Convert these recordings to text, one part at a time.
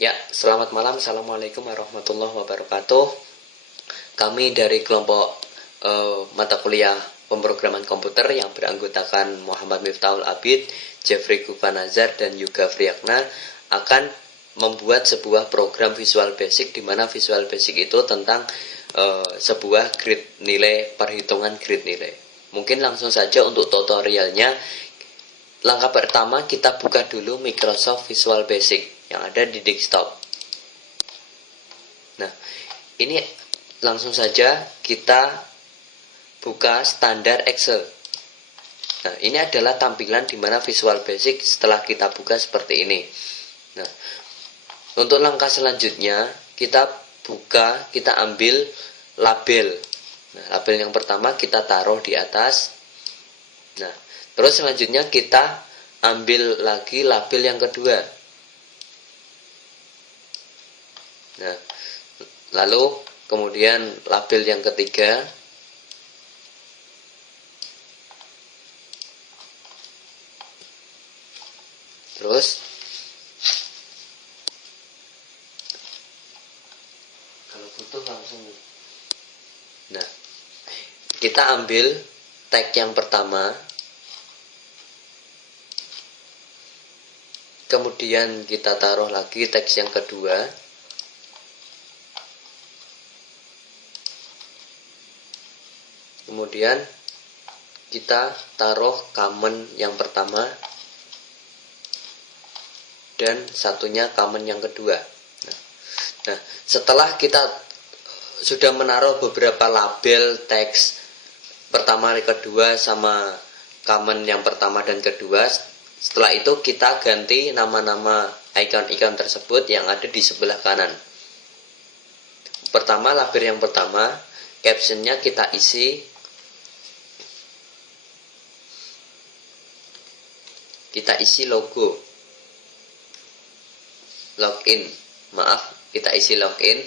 Ya, selamat malam. Assalamualaikum warahmatullahi wabarakatuh. Kami dari kelompok mata kuliah pemrograman komputer yang beranggotakan Muhammad Miftahul Abid, Jeffrey Gufanazar, dan Yuga Friyakna akan membuat sebuah program Visual Basic, di mana Visual Basic itu tentang sebuah grid nilai, perhitungan grid nilai. Mungkin langsung saja untuk tutorialnya. Langkah pertama, kita buka dulu Microsoft Visual Basic yang ada di desktop. Nah, ini langsung saja kita buka standar Excel. Nah, ini adalah tampilan di mana Visual Basic setelah kita buka seperti ini. Nah, untuk langkah selanjutnya kita ambil label. Nah, label yang pertama kita taruh di atas. Nah, terus selanjutnya kita ambil lagi label yang kedua. Nah, lalu kemudian label yang ketiga. Terus kalau butuh langsung. Nah, kita ambil tag yang pertama. Kemudian kita taruh lagi teks yang kedua. Kemudian kita taruh common yang pertama dan satunya common yang kedua. Nah, setelah kita sudah menaruh beberapa label teks pertama, kedua, sama common yang pertama dan kedua, setelah itu kita ganti nama-nama icon-icon tersebut yang ada di sebelah kanan. Pertama, label yang pertama, captionnya kita isi logo, login, kita isi login.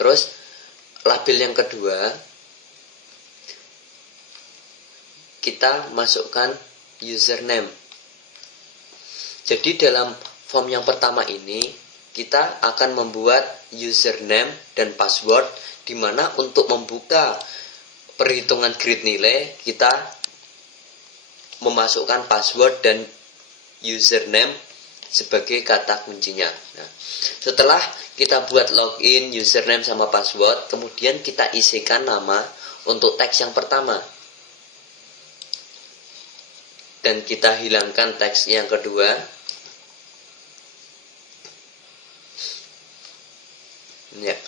Terus label yang kedua kita masukkan username. Jadi dalam form yang pertama ini kita akan membuat username dan password, di mana untuk membuka perhitungan grid nilai kita memasukkan password dan username sebagai kata kuncinya. Nah, setelah kita buat login, username sama password, kemudian kita isikan nama untuk teks yang pertama. Dan kita hilangkan teks yang kedua. Ya.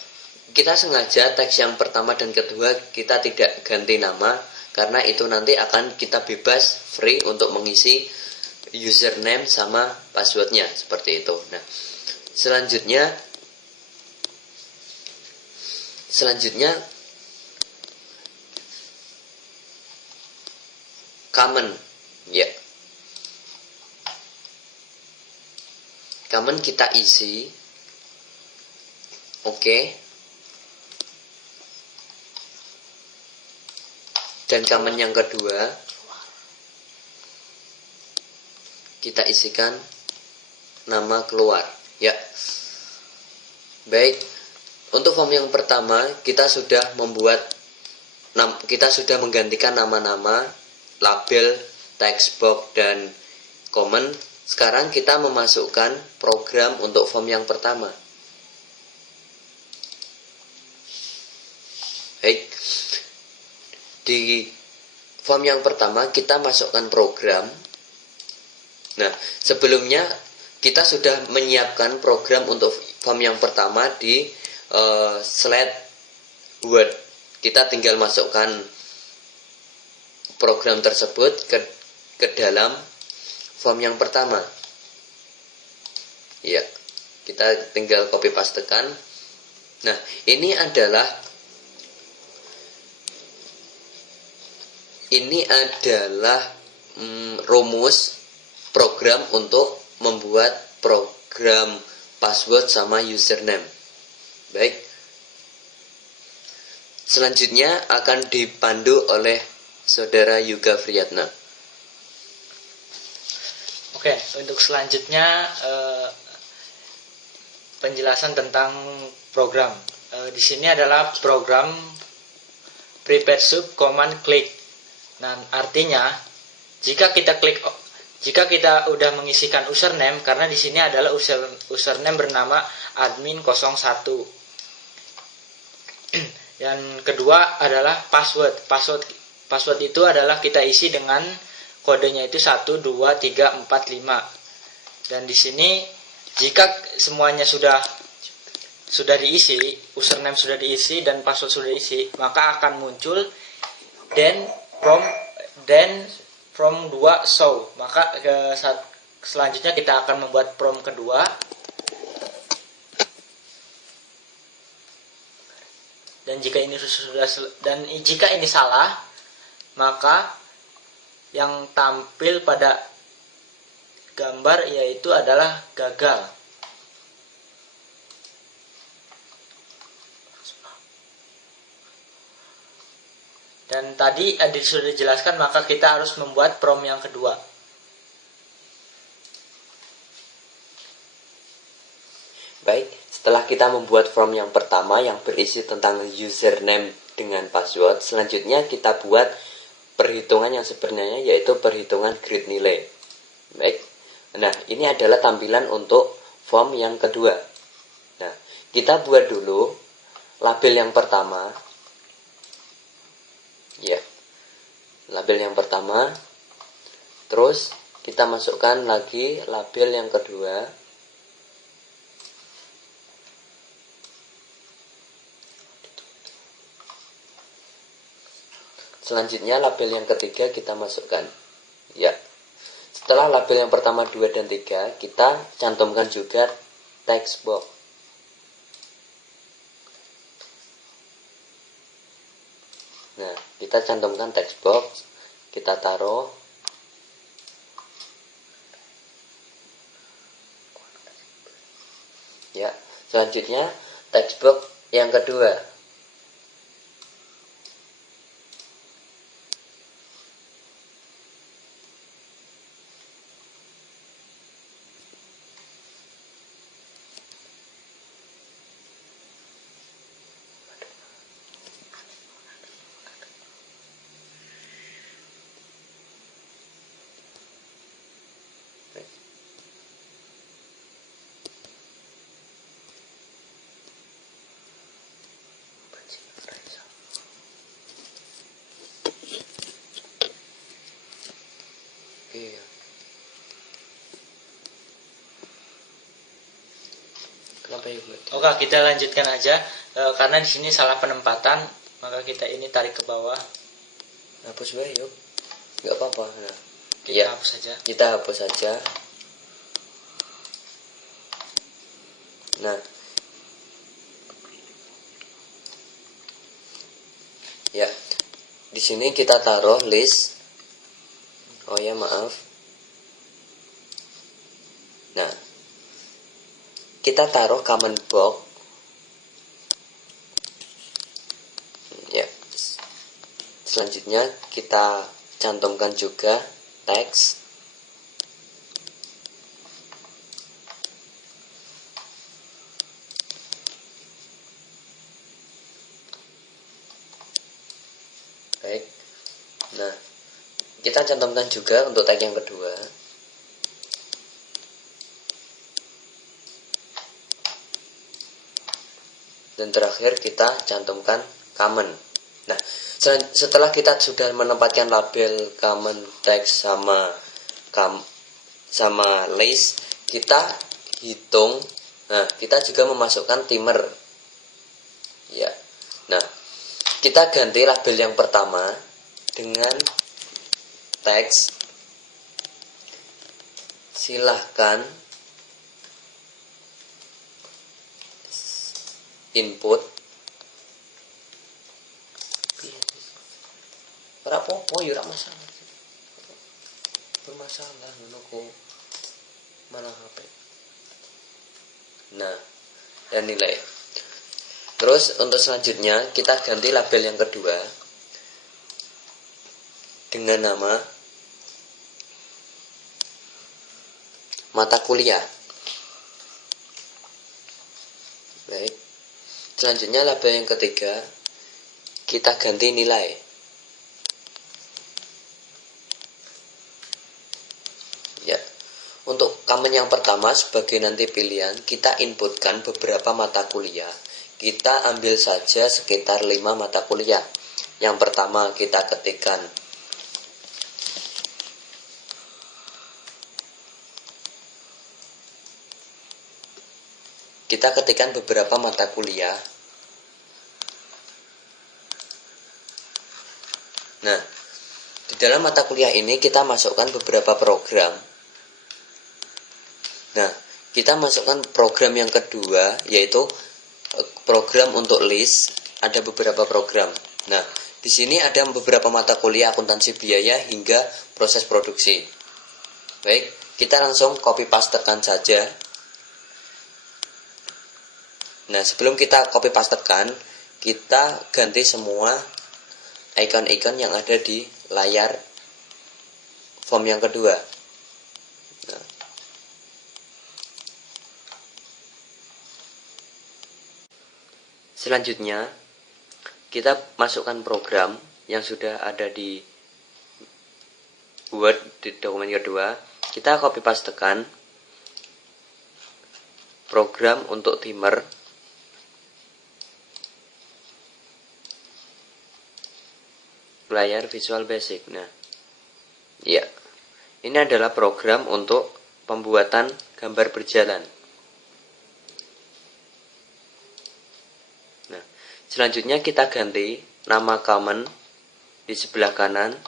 Kita sengaja teks yang pertama dan kedua kita tidak ganti nama, karena itu nanti akan kita bebas free untuk mengisi username sama passwordnya seperti itu. Nah, selanjutnya common, ya. Common kita isi, oke. Dan common yang kedua kita isikan nama keluar, ya. Baik, untuk form yang pertama kita sudah menggantikan nama-nama, label, text box, dan comment. Sekarang kita memasukkan program untuk form yang pertama. Baik, di form yang pertama kita masukkan program. Nah, sebelumnya kita sudah menyiapkan program untuk form yang pertama di slide Word. Kita tinggal masukkan program tersebut ke dalam form yang pertama. Ya, kita tinggal copy pastekan. Nah, ini adalah rumus program untuk membuat program password sama username. Baik, selanjutnya akan dipandu oleh Saudara Yuga Friyakna. Oke, untuk selanjutnya penjelasan tentang program. Di sini adalah program prepare sub command click. Nah, artinya jika kita udah mengisikan username, karena di sini adalah username bernama admin 01. Yang kedua adalah password. Password itu adalah kita isi dengan kodenya itu 1 2 3 4 5. Dan di sini jika semuanya sudah diisi, username sudah diisi dan password sudah diisi, maka akan muncul then from 2 show. Maka selanjutnya kita akan membuat from kedua. Dan jika ini salah, maka yang tampil pada gambar yaitu adalah gagal. Dan tadi sudah dijelaskan, maka kita harus membuat from yang kedua. Baik, setelah kita membuat form yang pertama yang berisi tentang username dengan password, selanjutnya kita buat perhitungan yang sebenarnya, yaitu perhitungan grid nilai. Baik, nah ini adalah tampilan untuk form yang kedua. Nah, kita buat dulu label yang pertama. Ya, label yang pertama. Terus kita masukkan lagi label yang kedua. Selanjutnya label yang ketiga kita masukkan. Ya. Setelah label yang pertama, 2 dan 3, kita cantumkan juga text box. Nah, kita cantumkan text box, kita taruh. Ya, selanjutnya text box yang kedua. Kenapa ya? Oke, kita lanjutkan aja. Karena di sini salah penempatan, maka kita ini tarik ke bawah. Hapus bae yuk. Enggak apa-apa. Nah, kita hapus saja. Kita hapus saja. Nah. Ya. Di sini kita taruh list. Oh ya, maaf. Nah, kita taruh command box. Ya. Selanjutnya kita cantumkan juga teks. Baik. Nah, kita cantumkan juga untuk tag yang kedua. Dan terakhir kita cantumkan common. Nah, setelah kita sudah menempatkan label common, text sama list, kita hitung. Nah, kita juga memasukkan timer. Ya. Nah, kita ganti label yang pertama dengan teks. Silahkan input. Ora apa-apa ya, ora masalah. Bermasalah ngono kok malah HP. Nah, dan nilai. Terus untuk selanjutnya kita ganti label yang kedua dengan nama mata kuliah. Baik. Selanjutnya label yang ketiga, kita ganti nilai. Ya. Untuk komen yang pertama sebagai nanti pilihan, kita inputkan beberapa mata kuliah. Kita ambil saja sekitar 5 mata kuliah. Yang pertama kita ketikkan beberapa mata kuliah. Nah, di dalam mata kuliah ini kita masukkan beberapa program. Nah, kita masukkan program yang kedua, yaitu program untuk list. Ada beberapa program. Nah, di sini ada beberapa mata kuliah akuntansi biaya hingga proses produksi. Baik, kita langsung copy pastekan saja. Nah, sebelum kita copy pastekan, kita ganti semua icon-icon yang ada di layar form yang kedua. Nah. Selanjutnya, kita masukkan program yang sudah ada di Word di dokumen kedua. Kita copy pastekan program untuk timer. Layar Visual Basic. Nah, ya, ini adalah program untuk pembuatan gambar berjalan. Nah, selanjutnya kita ganti nama common di sebelah kanan.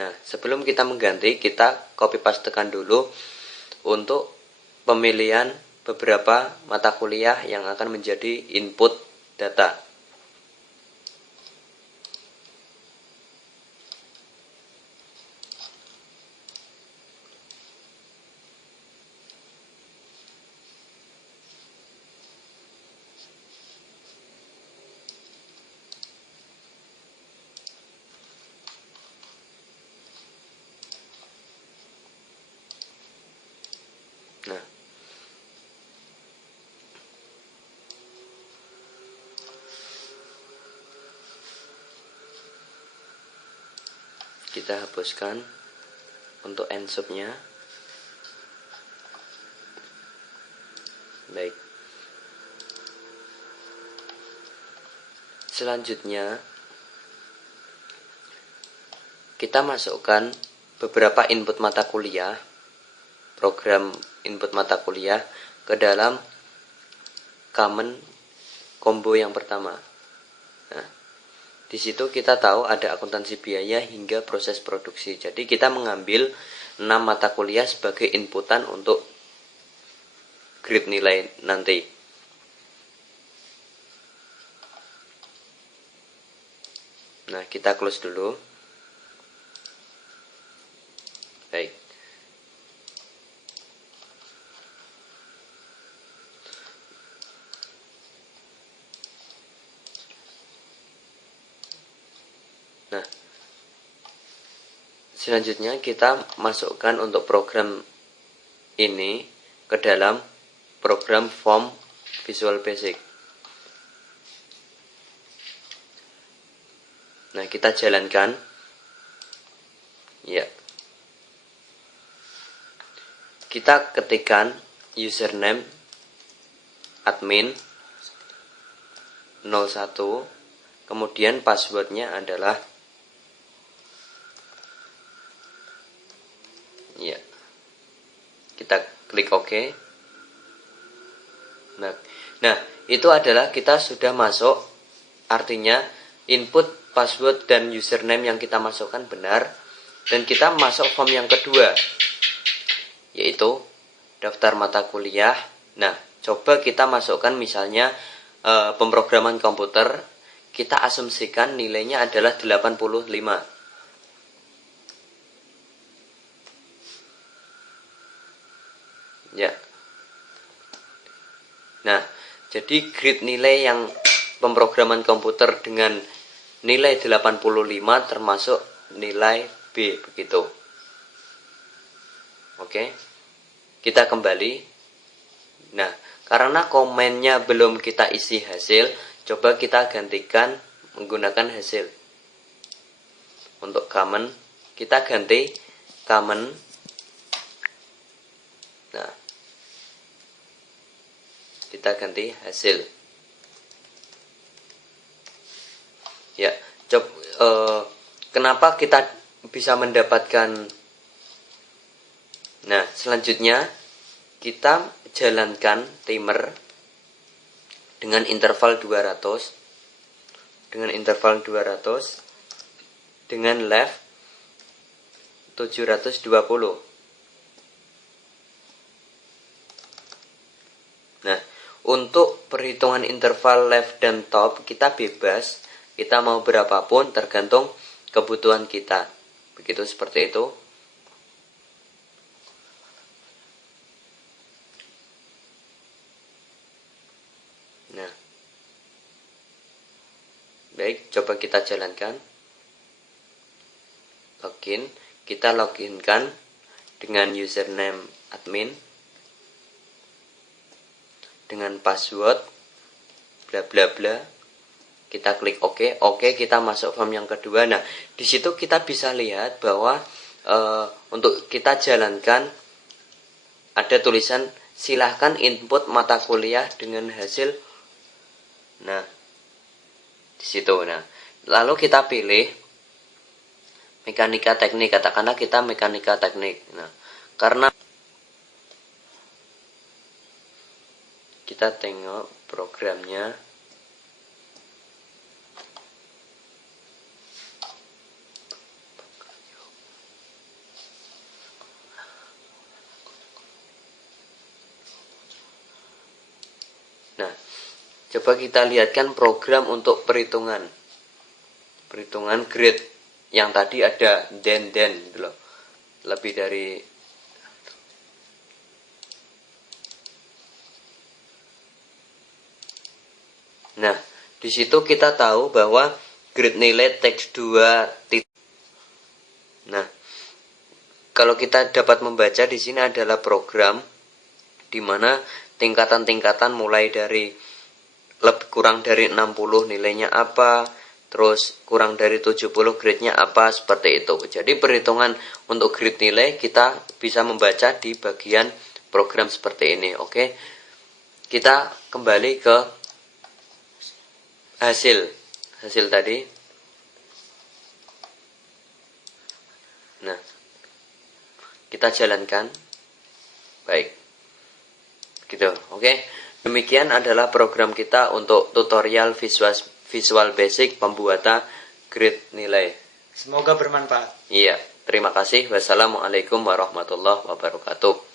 Nah, sebelum kita mengganti, kita copy pastekan dulu untuk pemilihan beberapa mata kuliah yang akan menjadi input data. Nah, kita hapuskan untuk ensubnya. Baik. Selanjutnya kita masukkan beberapa input mata kuliah, program input mata kuliah ke dalam common combo yang pertama. Nah, di situ kita tahu ada akuntansi biaya hingga proses produksi. Jadi kita mengambil 6 mata kuliah sebagai inputan untuk grid nilai nanti. Nah, kita close dulu. Baik. Nah, selanjutnya kita masukkan untuk program ini ke dalam program form Visual Basic. Nah, kita jalankan. Ya. Kita ketikkan username admin 01, kemudian passwordnya adalah ya. Kita klik OK. Nah, itu adalah kita sudah masuk, artinya input password dan username yang kita masukkan benar, dan kita masuk form yang kedua, yaitu daftar mata kuliah. Nah, coba kita masukkan misalnya pemrograman komputer, kita asumsikan nilainya adalah 85. Ya. Nah, jadi grid nilai yang pemrograman komputer dengan nilai 85 termasuk nilai B, begitu. Oke, kita kembali. Nah, karena komennya belum kita isi hasil, coba kita gantikan menggunakan hasil. Untuk common, kita ganti common. Nah, kita ganti hasil. Ya, kenapa kita bisa mendapatkan? Nah, selanjutnya kita jalankan timer dengan interval 200 dengan left 720. Nah, untuk perhitungan interval left dan top kita bebas, kita mau berapapun tergantung kebutuhan kita. Begitu, seperti itu. Nah, baik, coba kita jalankan. Login, kita loginkan dengan username admin, dengan password bla bla bla. Kita klik OK. Oke, kita masuk form yang kedua. Nah, di situ kita bisa lihat bahwa untuk kita jalankan ada tulisan silahkan input mata kuliah dengan hasil. Nah, di situ. Nah, lalu kita pilih mekanika teknik, katakanlah kita mekanika teknik. Nah, karena kita tengok programnya. Nah, coba kita lihatkan program untuk perhitungan grade yang tadi ada den gitu loh. Lebih dari Nah, di situ kita tahu bahwa grade nilai teks 2. Nah, kalau kita dapat membaca di sini adalah program di mana tingkatan-tingkatan mulai dari lebih kurang dari 60 nilainya apa, terus kurang dari 70 grade-nya apa, seperti itu. Jadi perhitungan untuk grade nilai kita bisa membaca di bagian program seperti ini. Oke. Kita kembali ke hasil tadi. Nah, kita jalankan. Baik. Gitu. Oke. Demikian adalah program kita untuk tutorial Visual Basic pembuatan grade nilai. Semoga bermanfaat. Iya, terima kasih. Wassalamualaikum warahmatullahi wabarakatuh.